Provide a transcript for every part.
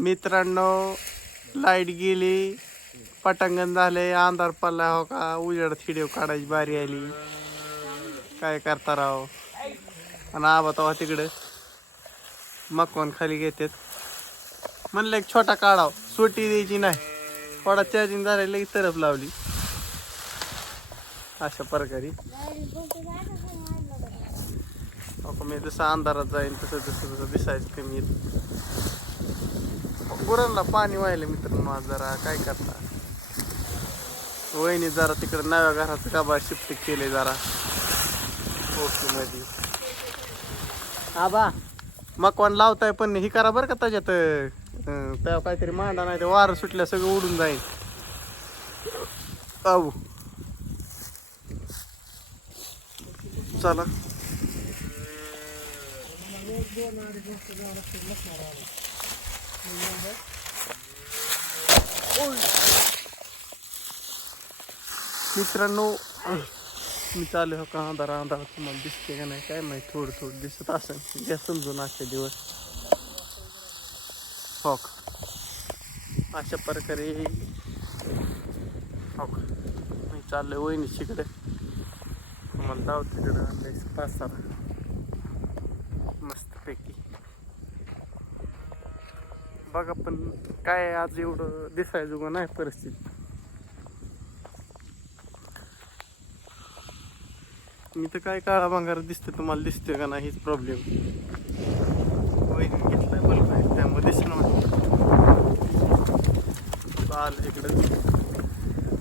मित्रांनो लाइट गेली. पटांगण झाले. अंधार पडला हो का? उजेड व्हिडिओ काढायची बारी आली. काय करता राव? आणि आबा तवा तिकडे मकवान खाली घेतात. म्हणलं एक छोटा काढाव. सुटी द्यायची नाही. थोडा चार्जिंग झालेला लगेच तरफ लावली. अशा प्रकारे. अहो, मी जसं अंधारात जाईन तसं जसं जसं दिसायचं कमी. येत गुरांना पाणी व्हायला मित्रांनो जरा. काय करता? वहिनी जरा तिकडे नव्या घराचं गाबा शिफ्ट केले जरा. ओके मध्ये आबा. मकवान लावताय पण ही करा बरं का त्याच्यात तेव्हा काहीतरी मांडा नाही ते वारं सुटल्या सगळं उडून जाईल. आऊ. चला. मित्रांनो मी चालू हो का? अंधारा अंधारा तुम्हाला दिसते का नाही? काय माहिती? थोडं थोडं दिसत असेल. घ्या समजून आजचे दिवस. हॉक अशा प्रकारे हॉक मी चाललो आहे वहिनी वहिनीशीकडे मला जाऊ तिकडं आणलंय. पाच मस्तपैकी. बघा पण काय आज एवढं दिसायचं नाही परिस्थिती. मी तर काय काळा भांगार दिसते तुम्हाला दिसते का नाही हीच प्रॉब्लेम वहिनी घेतलाय बल्ब आहे त्यामुळे दिसणार आलं इकडं.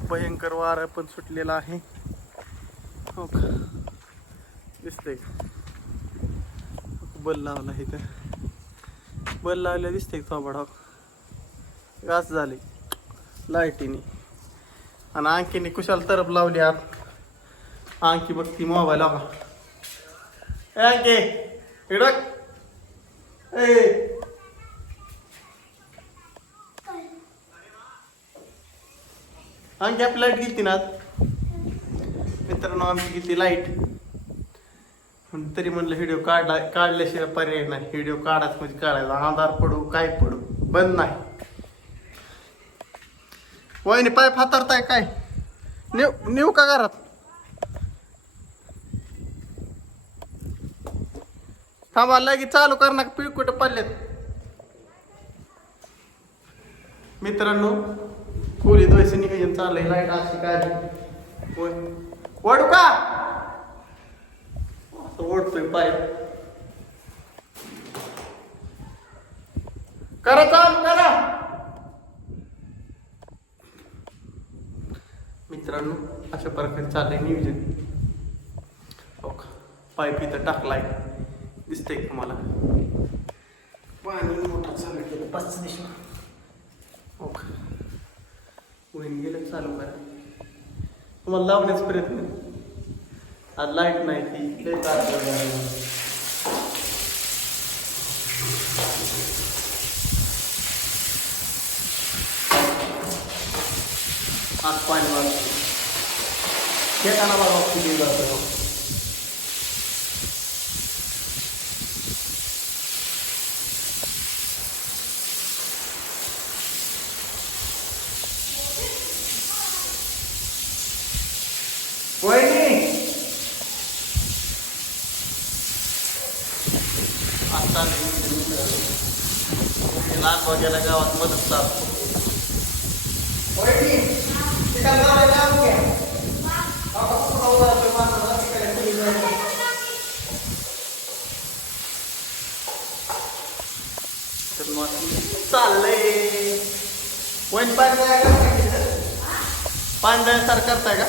भयंकर वारा पण सुटलेला आहे. हो का? दिसतंय बल लावला इथं. बल लावल्या दिसतंय का थोबाडा? गास झाली. लाईटीने. आणि आणखीने कुशाल तरफ लावली आत. आणखी बघती मोबाईल का ए हिडक ए. आणखी आपली लाइट गेली ना आत? मित्रांनो आमची किती लाइट. तरी म्हणलं व्हिडिओ काढला काढल्याशिवाय पर्याय नाही. व्हिडिओ काढाच म्हणजे काढायचा. आधार पडू काय पडू? बंद नाही. वहिनी पाय फातरताय काय? नेऊ नेऊ का घरात? थांबा लगेच चालू करणार पीक कुठं पडलेत? मित्रांनो खोली द्वैचं नियोजन चाललंय. लाइट अशी काय ओढू का? असं ओढतोय पाय. करा चालू करा. मित्रांनो अशा प्रकारे चाललंय नियोजन. पाईप इथं टाकलाय. दिसतंय तुम्हाला? पाणी मोठा चालू केलं पाच दिशा हो का वहीन गेलं चालू करा. तुम्हाला लावण्याचा प्रयत्न आज लाइट नाही ती लय. आज पाणी वाजतो खेळताना मला ऑक्सिजन जातं वहिनी आता लहान बघायला गावात मदत चालतो तर मग चाललंय. वैन पाणी जाय का? पाणी जायसारखं करताय का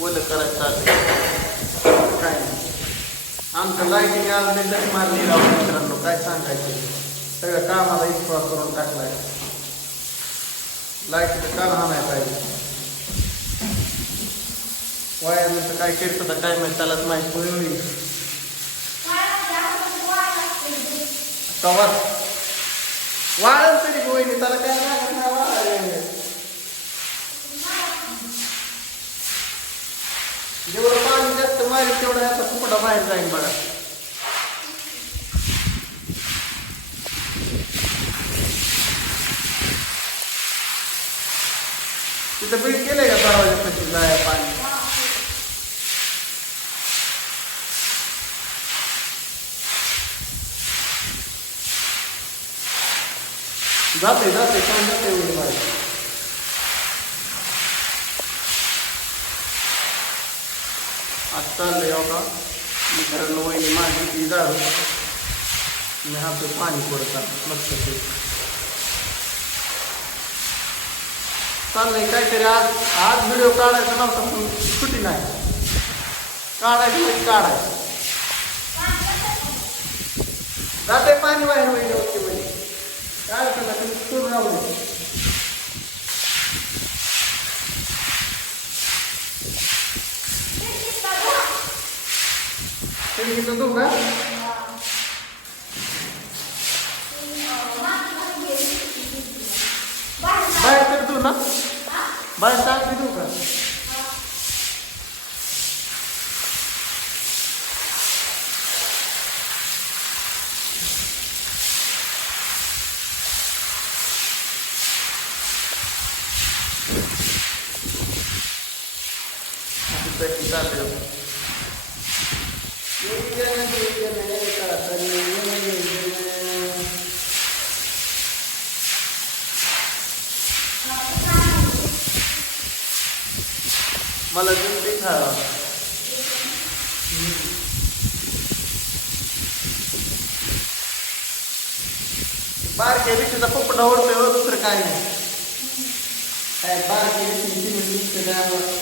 ओलं करायचं चाललंय काय नाही. आमचं लाईटिंग आज मी लई मारली राव मित्रांनो काय सांगायचं सगळ्या कामाला इतका करून टाकलाय लाईटीचं कान हाणाय पाहिजे वायर काय करतं तर काय माहिती त्यालाच माहिती होईल कवर वाळण तरी वहिनी त्याला काय लागत नाही वाळायला. जेवढं पाणी जास्त मारेल तेवढं याचा कुपडा बाहेर जाईल बघा. तिथं बीट केलंय का दरवाजा जाय पाणी. जाते जाते कोण जाते एवढी बाहेर. आता चाललंय हो का मित्रांनो वहिनी माझी ती जाऊ मी हात पाणी पडतात मस्त ते चाललंय काहीतरी आज आज व्हिडिओ काढायचा नव्हता पण सुटी नाही. काढायचं म्हणजे काढायचं. जाते पाणी बाहेर वहिनी ओके म्हणजे काय अडचण नाही तुम्ही करून राहू दे. खिडकीचं धू का बाहेर तर धू ना बाहेर टाकी धू का अशी packing चालू आहे. मला जमते खावा बारक्या रीतीचा पोपट आवडतोय हो, दुसरं काय नाही काय बारक्या रीतीची म्हणजे त्यामुळे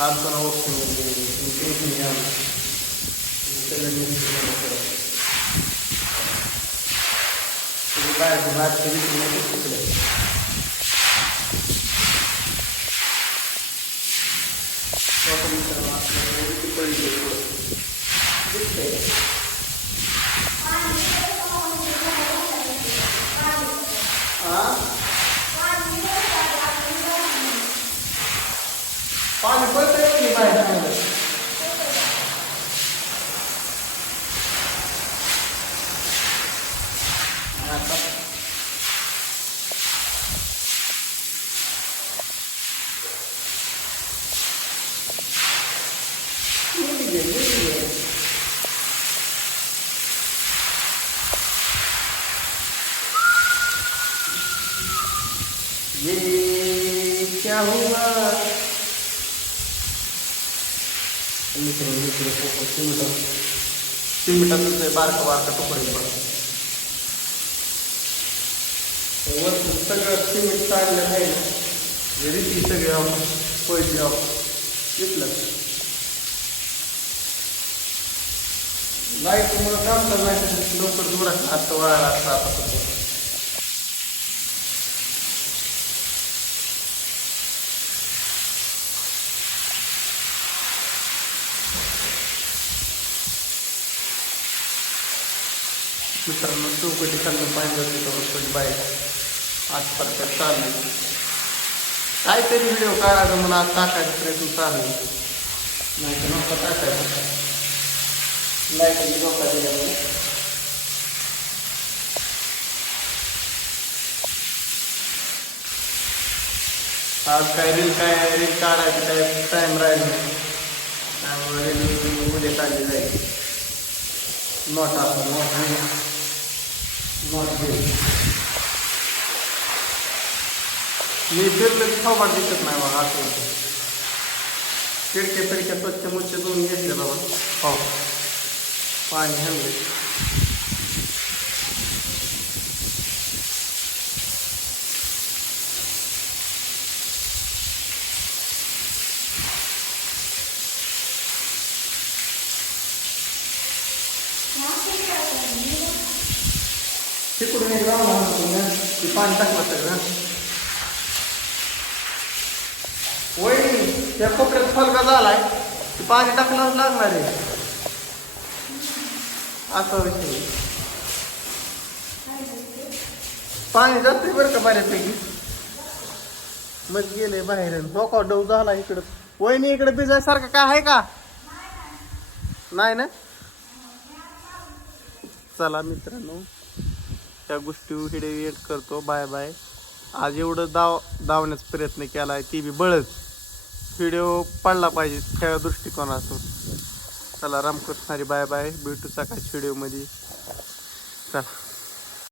आज पण ओके टेन्शन घ्या तुम्ही बाहेर बाहेर केली तुम्ही तिकडे पाणी पडतंय? के लिए ये क्या हुआ मित्रों से बार कबार का टुकड़े पड़ वर पुस्तक सिमटता नाही जरी ती सगळ्या पैसे इतलंच लाईटमुळं काम तर नाही लवकर जोरात हात वळायला लागतं आता सध्या मित्रांनो चौकटी खाल्लं पाहिजे होती चौकटी बाहेर आज परत चालू आहे. काहीतरी व्हिडिओ काढायचा म्हणून आज टाकायचा प्रयत्न चालू नाही तर नव्हता टाकायचा लाइट धोका दिल्यामुळे आज काय रील काय रील काढायचं काय टाईम राहील नाही। त्यामुळे रील उद्या काढली जाईल नॉट असं नॉट नॉट मी फिरलं की थोबाट दिसत नाही बघा असं होतं खिडक्या फिडक्या स्वच्छ मुच्छ धुवून घेतले बाबा। हो। पाणी हल्ले तिकडून एक राऊंड आणलं तुम्ही ते पाणी टाकलं सगळं वहिनी त्या कोपऱ्यात फलका झालाय ते पाणी टाकणं लागणार आहे असा विषय पाणी जास्त बरं का बऱ्यापैकी. मग गेले बाहेर डोका डव झाला इकडं. वहिनी इकडे भिजायसारखं काय आहे का? नाही ना? चला मित्रांनो त्या गोष्टी हिडे एड करतो. Bye bye. आज एवढं दाव धावण्याचा प्रयत्न केला आहे ती बी बळच. व्हिडिओ पडला पाहिजे त्या दृष्टिकोनातून. चला रामकृष्णारी बाय बाय. भेटू सकाळच्या व्हिडिओमध्ये चला.